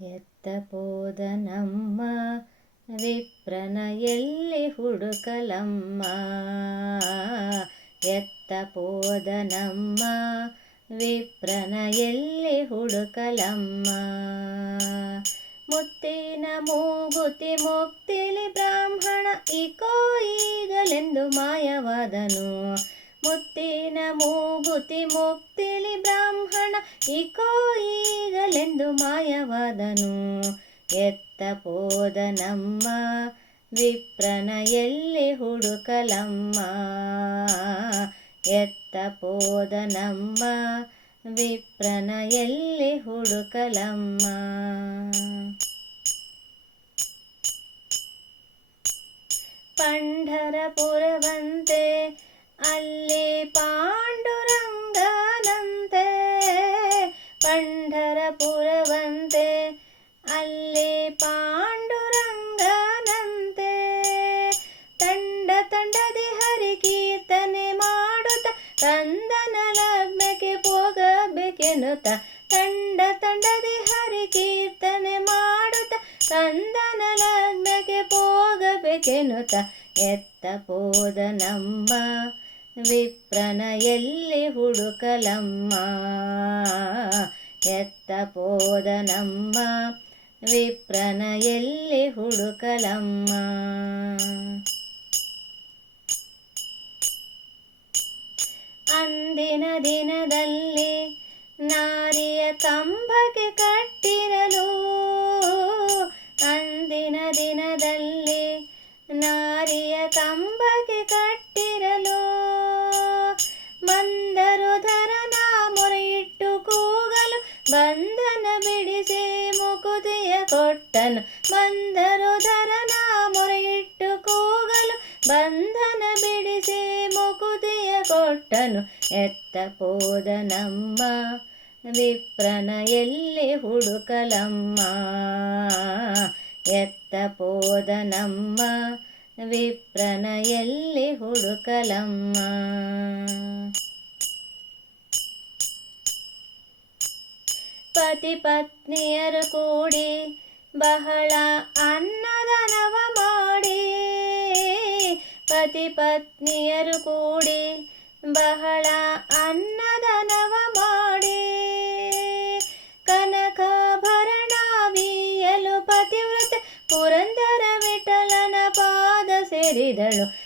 ಎತ್ತ ಪೋದ ನಮ್ಮ ವಿಪ್ರನ ಎಲ್ಲಿ ಹುಡುಕಲಮ್ಮ. ಎತ್ತ ಪೋದ ನಮ್ಮ ವಿಪ್ರನ ಎಲ್ಲಿ ಹುಡುಕಲಮ್ಮ. ಮುತ್ತಿನ ಮೂಗುತಿ ಮುಕ್ತಿಲಿ ಬ್ರಾಹ್ಮಣ ಇಕೋ ಈಗಲೆಂದು ಮಾಯವಾದನು. ಮುತ್ತಿನ ಮೂಗುತಿ ಮುಕ್ತಿಲಿ ಇಕೋ ಈಗಲೆಂದು ಮಾಯವಾದನು. ಎತ್ತ ಪೋದ ನಮ್ಮ ವಿಪ್ರನ ಎಲ್ಲಿ ಹುಡುಕಲಮ್ಮ. ಎತ್ತ ಪೋದ ನಮ್ಮ ವಿಪ್ರನ ಎಲ್ಲಿ ಹುಡುಕಲಮ್ಮ. ಪಂಡರಪುರವಂತೆ ಅಲ್ಲಿ ಪಂಢರಪುರವಂತೆ ಅಲ್ಲಿ ಪಾಂಡುರಂಗನಂತೆ. ತಂಡ ತಂಡದಿ ಹರಿ ಕೀರ್ತನೆ ಮಾಡುತ್ತ, ಕಂದನ ಲಗ್ನಕ್ಕೆ ಹೋಗಬೇಕೆನ್ನುತ್ತ. ತಂಡ ತಂಡದಿ ಹರಿ ಕೀರ್ತನೆ ಮಾಡುತ್ತ, ಕಂದನ ಲಗ್ನಕ್ಕೆ ಹೋಗಬೇಕೆನ್ನುತ್ತ. ಎತ್ತ ಪೋದ ನಮ್ಮ ವಿಪ್ರನ ಎಲ್ಲಿ ಹುಡುಕಲಮ್ಮ? ಎತ್ತ ಪೋದ ನಮ್ಮ ವಿಪ್ರನ ಎಲ್ಲಿ ಹುಡುಕಲಮ್ಮ. ಅಂದಿನ ದಿನದಲ್ಲಿ ನಾರಿಯ ಕಂಬಕ್ಕೆ ಕಟ್ಟಿರಲು, ಅಂದಿನ ದಿನದಲ್ಲಿ ನಾರಿಯ ಕಂಬಕ್ಕೆ ಬಂಧನ ಬಿಡಿಸಿ ಮುಕುತಿಯ ಕೊಟ್ಟನು. ಮಂದರುಧರನ ಮೊರೆಯಿಟ್ಟು ಕೂಗಲು. ಬಂಧನ ಬಿಡಿಸಿ ಮುಕುತಿಯ ಕೊಟ್ಟನು. ಎತ್ತ ಪೋದ ನಮ್ಮ ವಿಪ್ರನ ಎಲ್ಲಿ ಹುಡುಕಲಮ್ಮ? ಎತ್ತ ಪೋದ ನಮ್ಮ ವಿಪ್ರನ ಎಲ್ಲಿ ಹುಡುಕಲಮ್ಮ? ಪತಿ ಪತ್ನಿಯರು ಕೂಡಿ ಬಹಳ ಅನ್ನದಾನವ ಮಾಡಿ. ಪತಿ ಪತ್ನಿಯರು ಕೂಡಿ ಬಹಳ ಅನ್ನದಾನವ ಮಾಡಿ. ಕನಕಾಭರಣವಿಯಲು ಪತಿವ್ರತ ಪುರಂದರ ವಿಠಲನ ಪಾದ ಸೇರಿದಳು.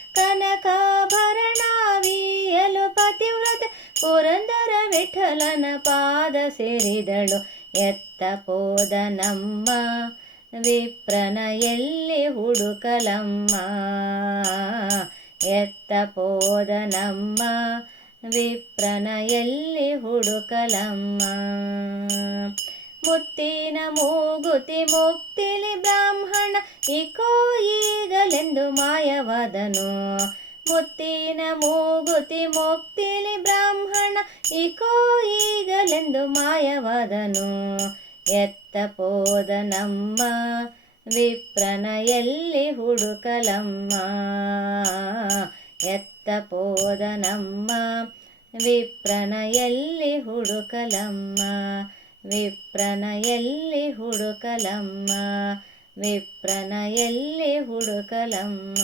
ವಿಠಲನ ಪಾದ ಸೇರಿದಳು. ಎತ್ತ ಪೋದ ನಮ್ಮ ವಿಪ್ರನ ಎಲ್ಲಿ ಹುಡುಕಲಮ್ಮ? ಎತ್ತ ಪೋದ ನಮ್ಮ ವಿಪ್ರನ ಎಲ್ಲಿ ಹುಡುಕಲಮ್ಮ? ಮುತ್ತಿನ ಮೂಗುತಿ ಮುಕ್ತಿಲಿ ಬ್ರಾಹ್ಮಣ, ಇಕೋ ಈಗಲೆಂದು ಮಾಯವಾದನು. ಮುತ್ತಿನ ಮೂಗುತಿ ಮುಕ್ತಿಲಿ ಬ್ರಾಹ್ಮಣ ಇಕೋ ಈಗಲೆಂದು ಮಾಯವಾದನು. ಎತ್ತ ಪೋದ ನಮ್ಮ ವಿಪ್ರನ ಎಲ್ಲಿ ಹುಡುಕಲಮ್ಮ. ಎತ್ತ ಪೋದ ನಮ್ಮ ವಿಪ್ರನ ಎಲ್ಲಿ ಹುಡುಕಲಮ್ಮ. ವಿಪ್ರನ ಎಲ್ಲಿ ಹುಡುಕಲಮ್ಮ. ವಿಪ್ರನ ಎಲ್ಲಿ ಹುಡುಕಲಮ್ಮ.